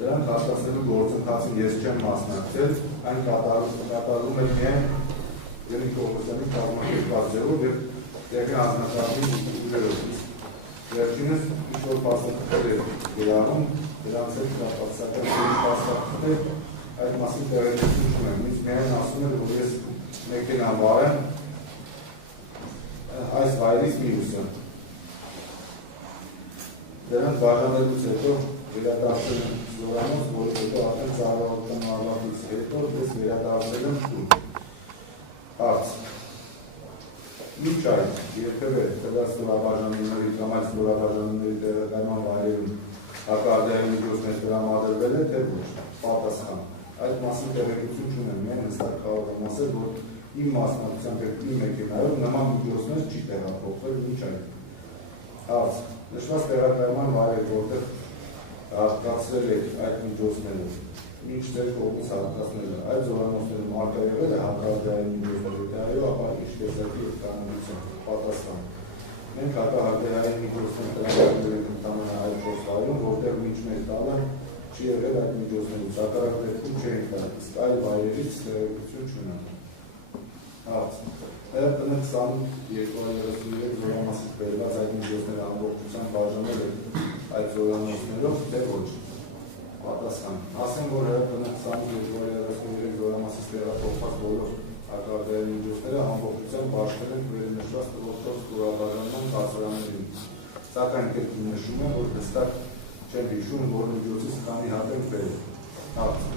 Դրանք հաստատելու գործընթացին ես չեմ մասնակցել, այն կատարում է միայն Գենիկ Օգոստյանի կազմակերպված ձևով եւ տեղի անձնակազմի ուժերով։ Վերջինս ինչ-որ փաստաթղթեր է գրառում, դրանց հետ կապված սակայն փաստաթղթեր այդ մասին տեղեկություն չունեմ, ինձ միայն ասում է, որ ես մեքենա վարեմ այս վայրից մյուսը։ Դրանց բաժանելուց հետո վերադարձել եմ Զորանոց, որից հետո արդեն ծառայողական ավարտից հետո ես վերադարձել եմ տուն։ Հարց. Մինչ այդ երբևէ տվյալ ստորաբաժանումների կամ այդ ստորաբաժանումների տեղակայման վայրերում հակարդային միջոցներ տրամադրվել է, թե ոչ։ Պատասխան. այդ մասին տեղեկություն չունեմ, միայն հստակ կարող եմ ասել, որ իմ մասնակցությամբ եւ իմ մեքենայով նման միջոցներ չի տեղափոխվել մինչ այդ։ Հարց. նշված տեղակայման վայրեր, որտեղ հատկացրել եք այդ միջոցները, մինչ ձեր կողմից հատկացնելը, այդ զորանոցներում արկա եղել է հակարդային միջոցները, դե այո, ապա ինչ տեսակի եւ կանոնությամբ։ Պատասխան. մենք հակահարդային միջոցներ տրամադրել ենք ընդամենը այդ 4 վայրում, որտեղ մինչ մեր տալը չի եղել այդ միջոցներից, հակառակ դեպքում չէին տալ, իսկ այլ վայրերից տեղեկություն չունեմ։ Հարց. Նաև տնը 2233 զորանոցից բերված այդ միջոցները ամբողջությամբ բաժանել եք այդ զորանոցներով, թե ոչ։ Պատասխան. ասեմ, որ տնը 2233 զորանոցից տեղափոխված բոլոր հակարդային միջոցները ամբողջությամբ բաժանել են վերնշված տվող ստորաբաժանման կացարաններին։ Սակայն կրկին նշում եմ, որ հստակ չեմ հիշում, որ միջոցից քանի հատ ենք բերել։ Հարց.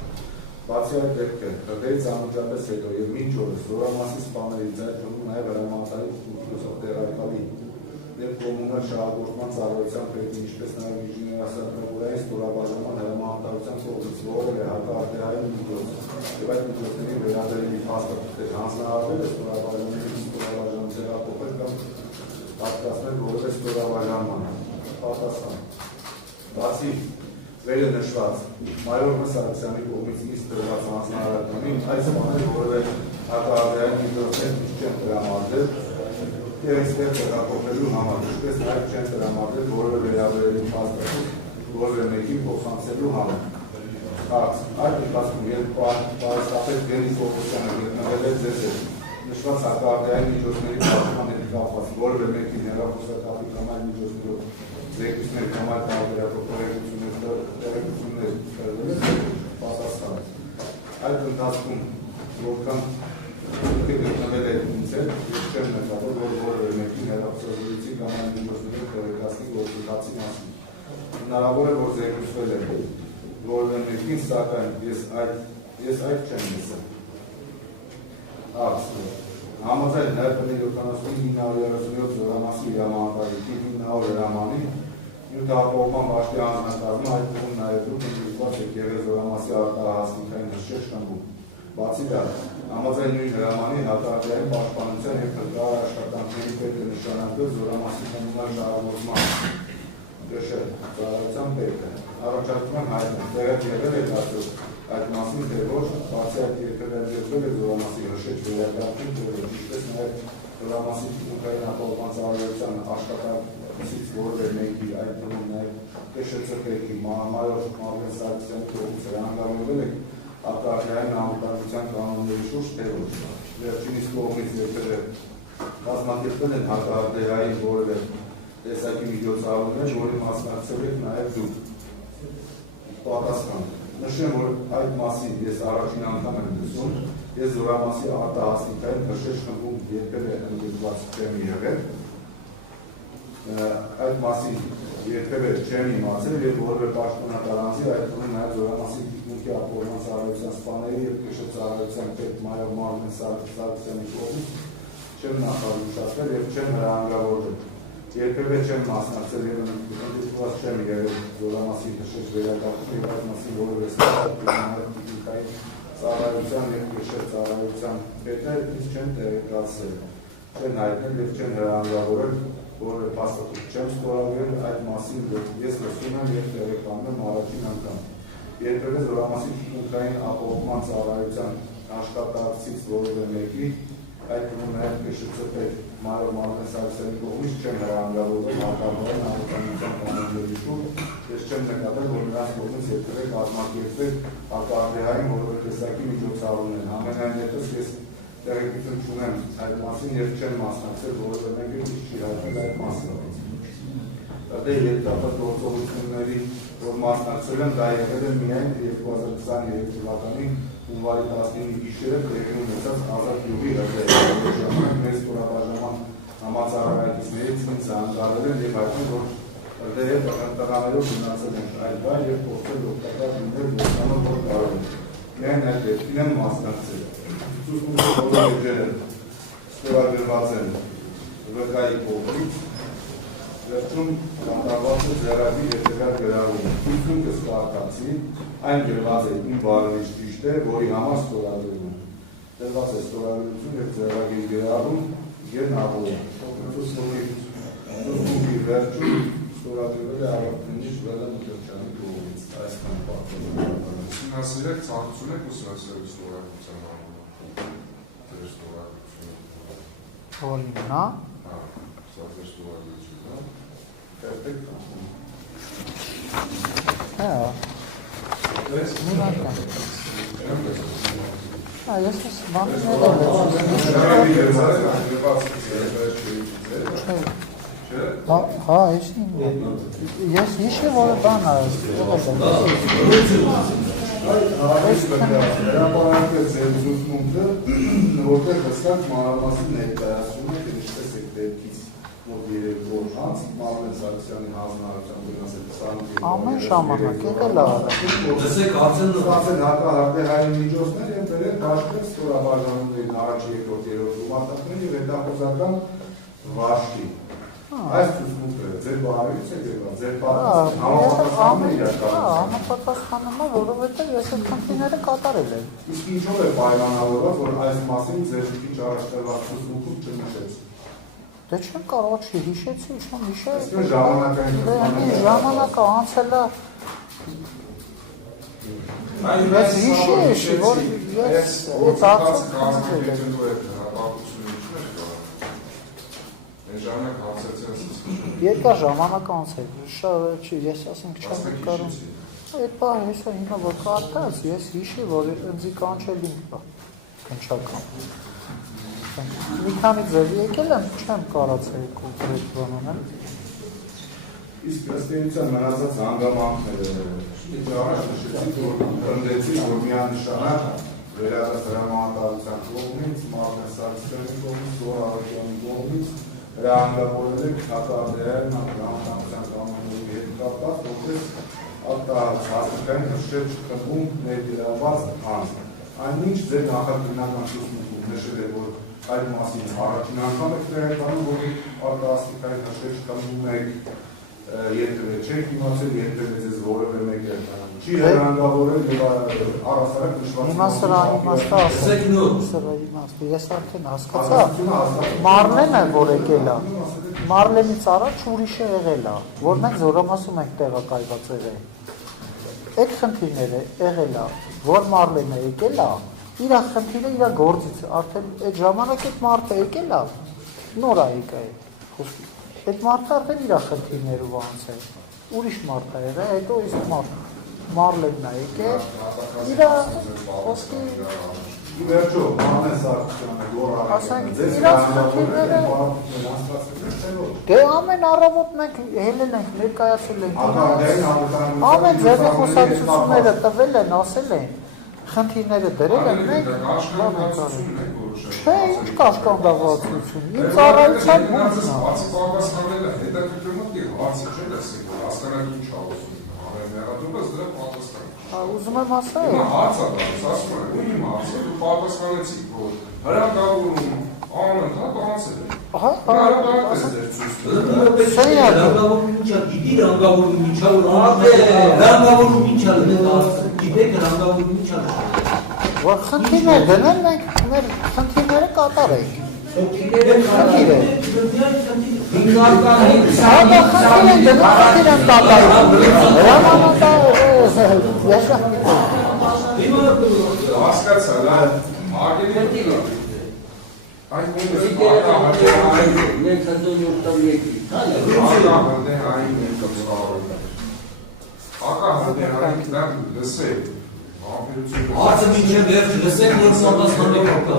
բացի այդ դեպքը, հրդեհից անմիջապես հետո եւ մինչ օրս զորամասի սպաներից այդ թվում նաեւ հրամանատարի տեղակալի եւ կոմունալ շահագործման ծառայության պետի, ինչպես նաեւ ինժեներասական ստորաբաժանման հրամանատարության կողմից որևէ հակահարդային միջոց եւ այդ միջոցների վերաբերելի փաստաթղթեր հանձնարարվել է ստորաբաժանների ստորաբաժանում տեղափոխել կամ պատկասնել որևէ ստորաբաժանման։ Պատասխան. բացի վերը նշված մայոր Մսարքսյանի կողմից ինձ տրված հանձնարարականին այս բաները որևէ հակահարդային միջոցներ չեն տրամադրել եւ այստեղ տեղափոխելու համար, ինչպես նաեւ չեն տրամադրել որևէ վերաբերելի փաստաթուղթ որևէ մեկին փոխանցելու համար։ Հարց. այդ ընթացքում երբ պարզապես Գենիկ Օգոստյանը գտնվել է ձեզ հետ նշված հակահարդային միջոցների պաշտպան հետ կապված որևէ մեկին հեռախոսակապի կամ այլ միջոցներով զեկույցներ կամ այլ տեղեկություններ տրվել են, պատասխան. այդ ընթացքում որքան գտնվել է ինձ հետ, ես չեմ նկատել, որ որևէ մեկին հեռախոսազրույցի կամ այլ միջոցներով տեղեկացնի գործընթացի մասին։ Հնարավոր է, որ զեկուցվել է որևէ մեկին, սակայն ես այդ չեմ լսել։ Հարց. համաձայն նաև 7937 զորամասի հրամանատարի 900 հրամանի նյութապահովման վաշտի անձնակազմը այդ թվում նաև դուք ընդգրկված եք եղել զորամասի արտահասնիկային հրշեջ խմբում։ Բացի դա, համաձայն նույն հրամանի հակահարդային պաշտպանության և փրկարար աշխատանքների պետը նշանակվել զորամասի կոմունալ շահագործման ծառայության պետը։ Առաջարկում եմ հայտնել, տեղեկ եղել եք արդյոք այդ մասին, թե ոչ, բացի այդ երբևէ ընդգրկվել է զորամասի հրշեջ վերակարգին, ինչպես նաև զորամասի թիկունքային ապահովման ծառայության աշխատակցից որևէ մեկի, այդ թվում նաև ԿՇՑ-ի մայոր Մարգարիտ Սարգսյանի կողմից հրահանգավորվել եք հակահարդային անվտանգության կանոնների շուրջ, թե ոչ։ Վերջինիս կողմից երբևէ կազմակերպվել են հակահարդային որևէ տեսակի միջոցառումներ, որի մասնակցել եք նաև դուք։ Պատասխան. նշեմ, որ այդ մասին ես առաջին անգամ եմ լսում, ես զորամասի արտահասնիկային հրշեջ խմբում երբևէ ընդգրկված չեմ եղել, այդ մասին երբևէ չեմ իմացել եւ որևէ պաշտոնատար անձի, այդ թվում նաեւ զորամասի թիկունքի ապահովման ծառայության սպաների եւ ԿՇ ծառայության պետ մայոր Մարգարիտ Սարգսյանի կողմից չեմ նախազգուշացվել եւ չեմ հրահանգավորվել։ Երբևէ չեմ մասնակցել եւ ընդգրկված չեմ եղել զորամասի հրշեջ վերակարգում եւ այդ մասին որևէ ստատուտային ծառայության եւ ԿՇ ծառայության պետը ինձ չեն տեղեկացրել, չեն հայտնել եւ չեն հրահանգավորել որևէ փաստաթուղթ չեմ ստորագրել այդ մասին, ես լսում եմ եւ տեղեկանում եմ առաջին անգամ։ Երբևէ զորամասի թիկունքային ապահովման ծառայության աշխատակցից որևէ մեկի այդ նաև կշծել Մարոմարն Սարգսյանի կողմից չեմ հրահանգավորվել հարկավորել անվտանգության կանոնների շուրջ, ես չեմ նկատել, որ նրանց կողմից երբևէ կազմակերպվել հակարդեհային որևէ տեսակի միջոցառումներ։ Համենայն դեպս ես տեղեկություն չունեմ այդ մասին եւ չեմ մասնակցել որևէ մեկը չի հաշվել այդ մասին։ Դե երկրապետ գործողությունների որ մասնակցել եմ, դա եղել է միայն 2023 թվականի հունվարի 19-ի գիշերը տեղի ունեցած Ազատ գյուղի ժամանակ մեր ստորաբաժանման համաձայնագործություններից ինձ հանգարվել են եւ հայտնել, որ դեռ տղաներով գնացել են այդ վայր եւ փորձել օգտակար լինել որքանով որ կարող են։ Միայն այդ դեպքին եմ մասնակցել։ Ցուցմունքի բոլոր էջերը ստորագրված են ՎԿ-ի կողմից։ Վերջում կանդարված է ձեռագիր հետևյալ գրառումը։ Ցուցմունքը ստարտացի, այն գրված է իմ բարերից ճիշտ է, որի համար ստորագրվում է։ Դրված է ստորագրություն եւ ձեռագիր գրառում եւ նավոյը։ Ցուցմունքի վերջում ստորագրվել է Արաքնիշ Վելամուտերչյանի կողմից։ Այսքան պատմում։ Ուսումնասիրեք, ցանկություն եք ուսումնասիրել ստորագրության անունը։ Դեր ստորագրությունը։ Որին, հա? Հա, սա դեր ստորագրությունն է։ Perfect. Հա։ Միրական։ Հա, ես հա, ես հիշի, որ բան այս հրապարակեց ձեր զուսմունքը, որտեղ հստակ մանրամասն ներկայացնում եք ինչպես եք դեպքից մոտ 3 օր անց Մարլեն Սարգսյանի հանձնարարության գնացել 20 ամեն ժամանակ եկել է Դեսեք արծեն հակահարդեհային միջոցներ եւ բերել հաշվել ստորաբաժանումներին առաջ երկրորդ երրորդ գումարտակների եւ հետախուզական վաշտի Այս ցուցմունքը ձեր բարերից է եկած, ձեր համապատասխանում է իրականում։ Համապատասխանում է, որովհետև ես այդ խնդիրները կատարել եմ։ Իսկ ինչով է պայմանավորված, որ այս մասին ձեր քիչ առաջ տված ցուցմունքում չնշեց։ Դե չեմ կարող չհիշեցի, ինչ-որ հիշել։ Այսինքն ժամանակային ժամանակը անցել է։ Ես հիշի, որ ես այդ հարցը Ժամանակ հարցերից երկար ժամանակ անցել, ես ասենք չեմ կարող, այդ բան հեսա հիմա որ կարդաց, ես հիշի, որ ինձի կանչելին կա, կնչական, մի քանի ձև եկել եմ, չեմ կարացել կոնկրետ բանոնել, իսկ ըստեյության մնացած հանգամանքները, առաջ նշեցիք, որ հնդեցիք, որ միանշանակ վերադարձ հրամանատարության կողմից, Մարլեն Սարգսյանի կողմից, Զոր Արաքյանի կողմից հրահանգավորել եք հակարդեհային անվտանգության կանոնների հետ կապված, որպես արտահասկային հրշեջ խմբում ներգրավված անձ։ Այնինչ ձեր նախագահական ցուցմունքում նշել է, որ այդ մասին առաջին անգամ եք տեղեկանում, որ արտահասկային հրշեջ խմբում եք երբևէ չեք իմացել, երբևէ ձեզ որևէ մեկը չի հրահանգավորել եւ առասարակ նշված հիմա սրա իմաստը ասեմ, ես արդեն հասկացա, Մարլենը որ եկել է, Մարլենից առաջ ուրիշը եղել է, որ մենք Զորամասում ենք տեղակայված եղել, այդ խնդիրները եղել է, որ Մարլենը եկել է, իր խնդիրը իր գործից, արդեն այդ ժամանակ այդ մարդը եկել է, նոր է եկել, այդ մարդը արդեն իր խնդիրներով անցել, ուրիշ մարդ է եղել, հետո իսկ Մարլենն է եկել, իրա ոսկի Վերջո, Մարլեն Սարգսյանը Զոր Արաքյանը ձեզ խնդիրները դե ամեն առավոտ մենք հելել ենք, ներկայացել ենք ամեն ձևի խոսակցությունները տվել են, ասել են խնդիրները դրել են մենք Չէ, ինչ կաշկանդավորություն, իմ ծառայության բունքն է Բացի պատասխանելը հետաքրքրում է հարցը չէ լսել, հասկանալի ինչ ալոսում Մեղադրումս դրա պատասխան Ուզում եմ ասել Հիմա հարցը դարձ, ասում եմ, ու իմ հարցը, դու պատասխանեցիք, որ հրահանգավորում անընդհատ անցել է Հրահանգավորում ես ձեր ցույց Հրահանգավորում ինչա, գիտի հրահանգավորում ինչա, հրահանգավորում ինչա, գիտեք հրահանգավորում ինչա Որ խնդիրներ դնել մենք մեր խնդիրները կատարենք Խնդիր է Այն կողմից Մենք հետո յուրտավ եկի։ հակահրդեհային ներկայացնում։ Հակահրդեհային դա լսել։ Արծը մինչև վերջ լսեք, որ պատասխանը կա։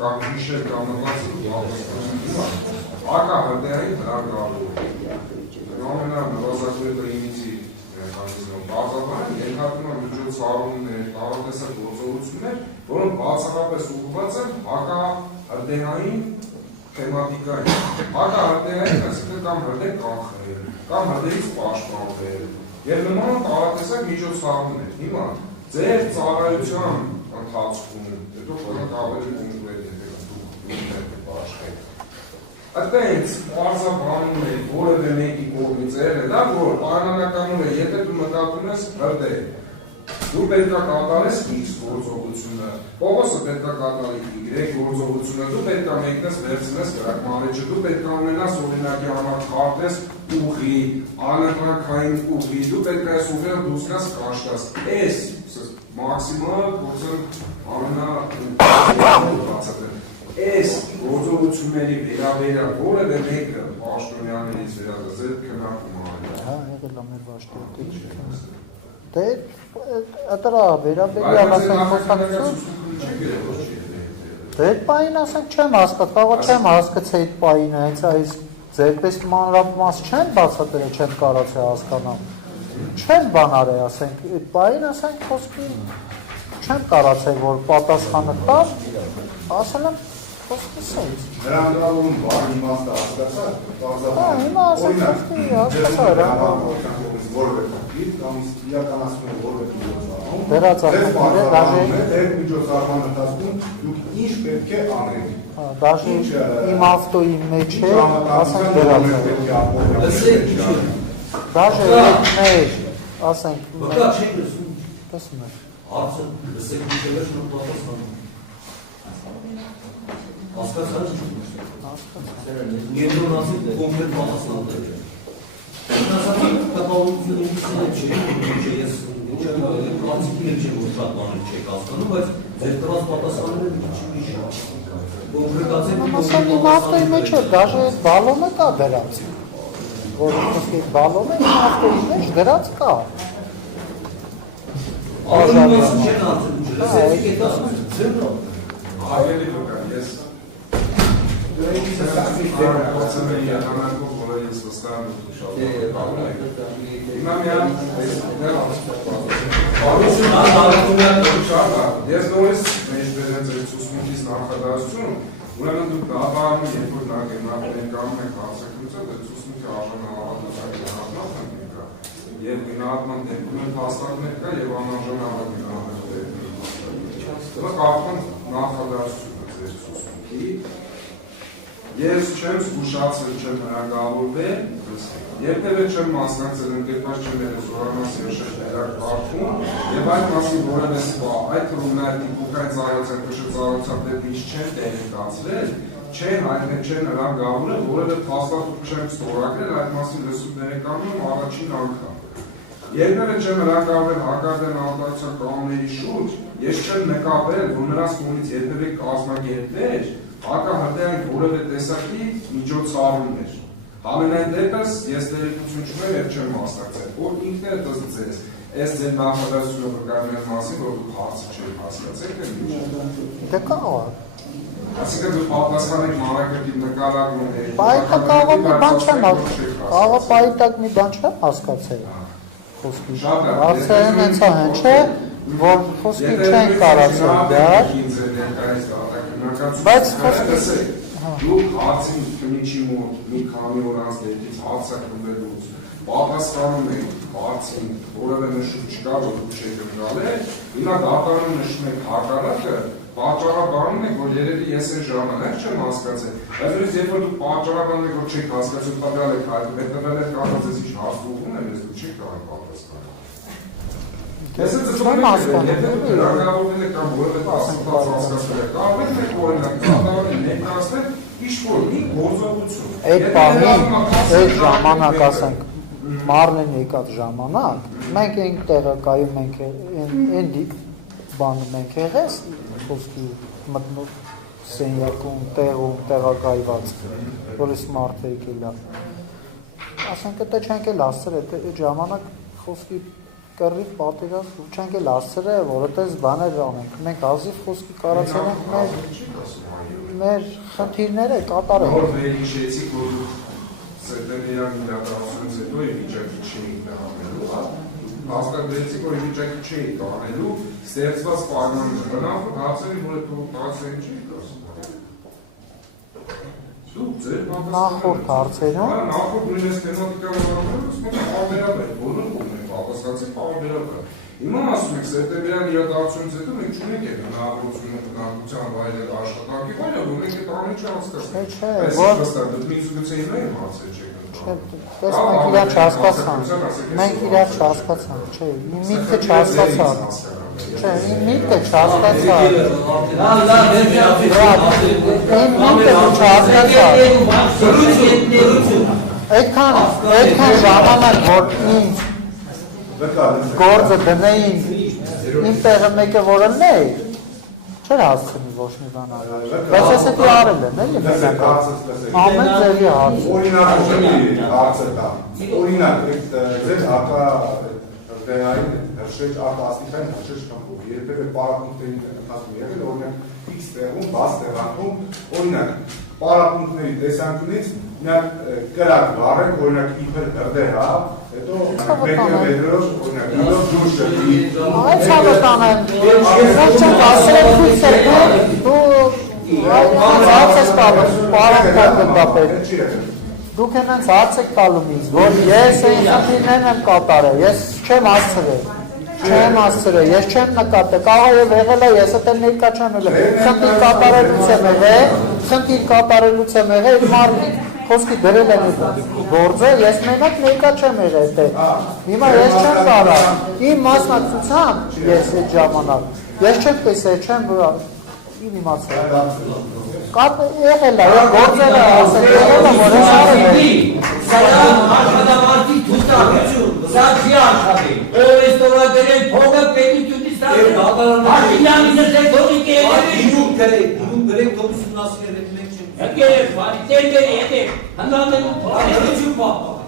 Կամ հիշել կամ մտածել։ Հակահրդեհային հրագարավոր։ Ամենանվազագույն պրիմիտիվ մեխանիզմը բազաբան ենթարկում է միջոցառումներ, տարատեսակ գործողություններ, որոնք բացառապես ուղղված են հակահրդեհային թեմատիկային։ Հակահրդեհային, այսինքն կամ հրդեհ կանխել, կամ հրդեհից պաշտպանվել, եւ նման տարատեսակ միջոցառումներ։ Հիմա ձեր ծառայության ընթացքում, հետո որոնք ավելի կոնկրետ եք պաշտպանել։ Այդտենց պարզաբանում է որևէ մեկի կողմից եղել, դա որ պայմանականում է, եթե դու մտածում ես հրդեհ, դու պետք է կատարես X գործողությունը, Պողոսը պետք է կատարի Y գործողությունը, դու պետք է մեկնես վերցնես կրակմարեջը, դու պետք է ունենաս օրինակի համար քարտես ուղի, անընդհանրային ուղի, դու պետք է այս ուղիը դուրս գաս կաշտաս։ Այս մաքսիմալ գործն ամենաբացատրել։ Այս գործողությունների վերաբերյալ որևէ մեկը պաշտոնյաներից վերադասել քննարկում արել։ Հա, եղել է մեր վաշտոտի։ Դե դրա վերաբերյալ ասենք խոսակցություն։ Դե այդ պահին ասենք չեմ հասկացել, կարող չեմ հասկացել այդ պահին, հենց այս ձերպես մանրամաս չեն բացատրել, չեմ կարողացել հասկանալ։ Չեմ բան արել, ասենք, այդ պահին ասենք խոսքի չեմ կարողացել, որ պատասխանը տար, ասել եմ խոսքս էս։ Հրանգավորում բան իմաստը հասկացա, Հա, հիմա ասենք խոսքի հասկացա հրանգավորում։ որևէ կապիտ, կամ իրականացնում են որևէ միջոցառում։ Վերածախնդիրը դաժե այդ միջոցառման ընթացքում դուք ինչ պետք է անեք։ Դաժե իմ ավտոյի մեջ է, ասենք վերածախնդիր։ Լսեք, Դաժե մեր, ասենք, բկա չեք լսում։ տեսնում եք։ Արծը լսեք մինչև վերջ նոր պատասխանը։ Հասկացա՞ր ինչ։ Երկրորդ կոնկրետ պատասխաններ։ Ասացի տպավորությունը չէ, ես պլատիկի չեմ որ շատ բաներ չեք հասկանում, բայց ձեր տված պատասխանները մի քիչ ուրիշ է։ Կոնկրետացեք Ասենք իմ ավտոյի մեջ է, դաժե այդ բալոնը կա դրած։ Որ խոսքի բալոնը իմ ավտոյի մեջ դրած կա։ Արժանանց չեն ասում, լսեք այդ ասում, ձեռնո։ Ավելի լուկա, ես Գործում են եղանակով, որը ես վստահ եմ շատ կարող եք։ Հիմա միան ես նորից մեջ բերենց այդ ուսմունքից նախադասություն, ուրեմն դուք դավարում, երբ որ ներկայանում եք հարցակրություն, այդ ուսմունքի արժանահավատության գնահատման կա, և գնահատման դեպքում են փաստարկներ կա և անարժանահավատ գնահատման դեպքում։ Դա կապվում նախադասությունը ձեր ուսմունքի։ Ես չեմ զգուշացել, չեմ հրագավորվել, երբևէ չեմ մասնակցել ընկերված չեմ եղել զորամասի հրաշքներակ կարգում և այդ մասին որևէ սպա, այդ թռումներ տիպուկային ծառայության կշռծառայության դեպի ինչ չեն տեղեկացրել, չեն հայտնել, չեն հրագավորել, որևէ փաստաթուղթ չեմ ստորագրել, այդ մասին լսում տեղեկանում առաջին անգամ։ Երբևէ չեմ հրագավորել հակարդեն արտադրության կանոնների շուրջ, ես չեմ նկատել, որ նրանց կողմից երբևէ կազմակերպվեր հակահրդեհային որևէ տեսակի միջոցառումներ։ Համենայն դեպս ես տեղեկություն չունեմ եւ չեմ մասնակցել, որ ինքներդ ըստ այս ձեր նախադասությունը վկայում մասին, որ դուք հարցը չեք հասկացել, թե ինչ։ Դե կարող է։ Այսինքն դուք պատասխանեք մանրակրկիտ նկարագրումների։ Պայտակ կարող է մի բան չեմ հասկացել։ Կարող է պայտակ մի բան չեմ հասկացել։ Խոսքի։ Ասեն հենց այն չէ, որ խոսքի չեն կարացել դա։ Բայց խոսքը դուք հարցին քնիչի մոտ մի քանի օր անց դեպից հարցակրվելուց պատասխանում եք հարցին որևէ նշում չկա, որ դուք չեք ընկալել, հիմա դատարանում նշում եք հակառակը, պատճառաբանում եք, որ երևի ես այն ժամանակ չեմ հասկացել, բայց երբ որ դուք պատճառաբանում եք, որ չեք հասկացել, տվյալ եք հայտնում, հետևել եք կանած ես ինչ հարց ուղղում եմ, ես դուք չեք կարող պատասխանել։ Ես չեմ հասկանում։ Եթե դուք հրագավորվել եք կամ որևէ ասացած հասկացել եք, կարող եք օրինակ դատարանին ներկայացնել ինչ-որ մի գործողություն։ Այդ բանին, այդ ժամանակ ասենք Մարլեն եկած ժամանակ, մենք ենք տեղակայում, մենք այն բանը մենք եղես խոսքի մտնող սենյակում, տեղում, տեղակայված, որ այս մարդը եկել է։ Ասենք դա չենք էլ ասցրել, այդ ժամանակ խոսքի կռիվ պատերազմ չենք էլ ասցրել, որ այդպես բաներ անենք։ Մենք ազիվ խոսքի կարացել ենք մեր խնդիրները կատարել։ Նոր վերհիշեցիք, որ սեպտեմբերյան իրադարձությունից հետո վիճակի չէիք տանելու, հա։ Հաստատեցիք, որ վիճակի չէիք տանելու, ստեղծված պայմանները։ Բնավ հարցերի, որ այդ հարցերին չէիք ասում։ Նախորդ հարցերում նախորդ նույնիսկ թեմատիկան հարցերում բոլոր ունենք ապաստացի պարբերաբար։ Հիմա ասում եք սեպտեմբերյան իրադարձությունից հետո մենք չունենք այդ հնարավորությունը բնակության վայրել աշխատանքի վայրը, որ մենք այդ ամենը չհասկացնենք։ Մենք իրար չհասկացանք, չէ, իմ միտքը չհասկացանք, չէ, իմ միտքը չհասկացանք, այդքան ժամանակ, որ ինձ գործը դնեին, իմ տեղը մեկը որ ըլնեի, չէր հասցնի ոչ մի բան արել, բայց ես էդի արել եմ, էլի մենք ամեն ձևի հարց։ Օրինակ հարցը դա, օրինակ ձեր ակա հրդեհային հրշեջ արտասնիքային հրշեջ կամպով, երբևէ պարապունքներին ընթացքում եղել, օրինակ X տեղում, բաց տեղանքում, օրինակ պարապունքների տեսանկյունից միակ կրակ վառեք, օրինակ իբր հրդեհա, հետո մեկը մետրով, օրինակ հրդեհով դուրս շրդի։ Այդ ցավոտ անեմ, ես չեմ ասել քույց է, դու հարց ես տալու, պարապտակ գնդապետ։ Դուք հենց հարց եք տալում ինձ, որ ես այն խնդիրներն եմ կատարել, ես չեմ ասցրել, ես չեմ նկատել, կարող է եղել է, ես էլ ներկա չեմ եղել, խնդիր կատարելուց եմ եղել, մարդիկ խոսքի դրել են գործը, ես մենակ ներկա չեմ եղել այդտեղ, հիմա ես չեմ կարա, իմ մասնակցությամբ ես այդ ժամանակ, ես չեմ տեսել, չեմ իմ իմացել, եղել է, գործել է, ասել, եղել է, որ ես արել եմ։ Սա աշխատամարտի թուստակություն, սա չի աշխատի, ով ես տորակերել փողը պետությունից տարել, Աշինյանի զրտել դորիկ է եղել։ Ինում գրեք դոմսուն ասել եք մենք չեմ։ Եկեր, բարի, տերբերի հետև, հնանելու բարեցություն պապա։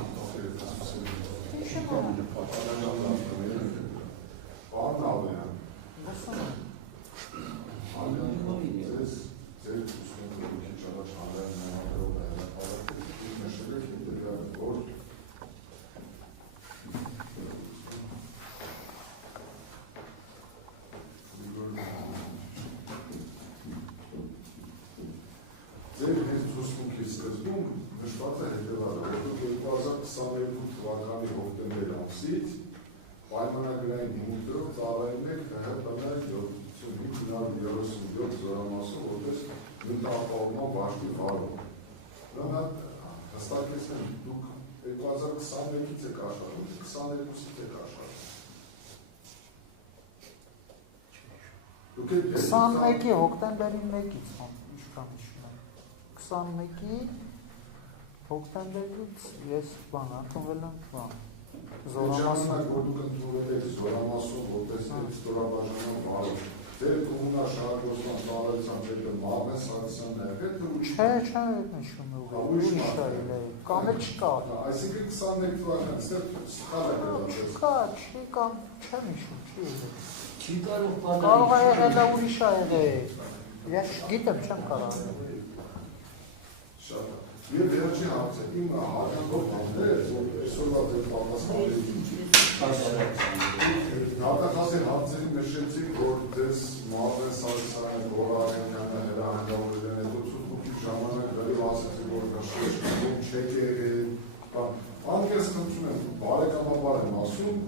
Ձեր հենց ցուցմունքի սկզբում նշված է հետևյալը, որ 2022 թվականի հոկտեմբեր ամսից պայմանագրային հիմունքներով ծառայում եք ՀՀՏՄ 7537 զորամասով որպես նյութապահովման վարկի վարող։ Ուրեմն հստակեցնեմ, դուք 2021-ից եք աշխատում, 22-ից եք աշխատում։ 21-ի հոկտեմբերի 1-ից ինչքան հիշում եմ 21-ի հոկտեմբերից ես բան ընդունվել եմ Զորամասով որ դուք ընդունվել եք զորամասով որպես ստորաբաժանման վարող ձեր կոմունալ շահագործման ծառայության ձեր Մահմեդ Սարգսյանն է եղել Չէ, նշում եմ ուրիշ է կամ էլ չկա Այսինքն 21 թվականից սխալ է գրել Կա, չի կամ չեմ հիշում, չի եղել Չի կարող Կարող է եղել է ուրիշ է եղել Ես գիտեմ, չեմ կարող Շատ Եվ վերջի հարցը, իմ հատանքով համներ, որ այսօրվա ձեր պատասխանների Դատախազի հարցերի նշեցիք, որ ձեզ Մահմեդ Սարգսյանը, Գորարենյանը հրահանգավորել են, հետո ցուցմունքի ժամանակ վերև ասեցիք, որ նշեցիք, չեք եղել, անկես խնդրում եմ, բարեկամաբար եմ ասում,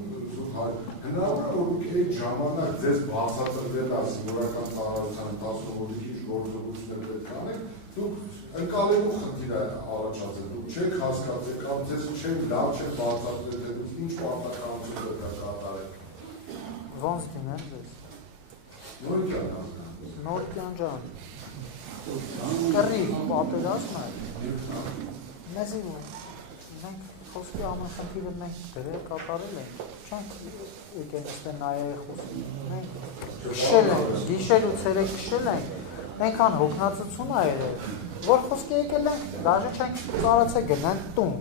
հնարավոր է, որ դուք այդ ժամանակ ձեզ բացատրվել է զինվորական ծառայության ընթացքում, որ ինչ գործողություններ պետք է անեք, դուք ընկալելու խնդիր է առաջացել, դուք չեք հասկացել կամ ձեզ չեք լավ չեք բացատրել, թե դուք ինչ պարտականություն պետք է կատարեք։ Ոնց դիմեմ ձեզ։ Նորկյան ջան։ Կռի պատերազմ է։ Մեզի մենք խոսքի ամեն խնդիրը մենք դրել կատարել ենք։ Չենք եկել այստեղ նայել խոսքի։ Մենք քշել ենք, գիշեր ու ցերեկ քշել ենք։ այնքան հոգնածություն ա եղել, որ խոսքի եկել ենք, դաժե չենք կարացել գնանք տուն,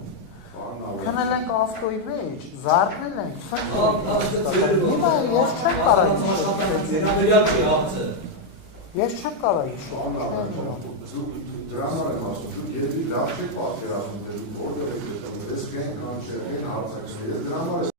քնել ենք ավտոյի մեջ, զարթնել ենք, հիմա ես չեմ կարա ես չեմ կարա հիշում, դրա համար եմ ասում, դուք երկրի լավ չեք պատկերացնում, որտեղ եք գտնում, ես կեն կանչել, կեն հարցակցում, ես դրա համար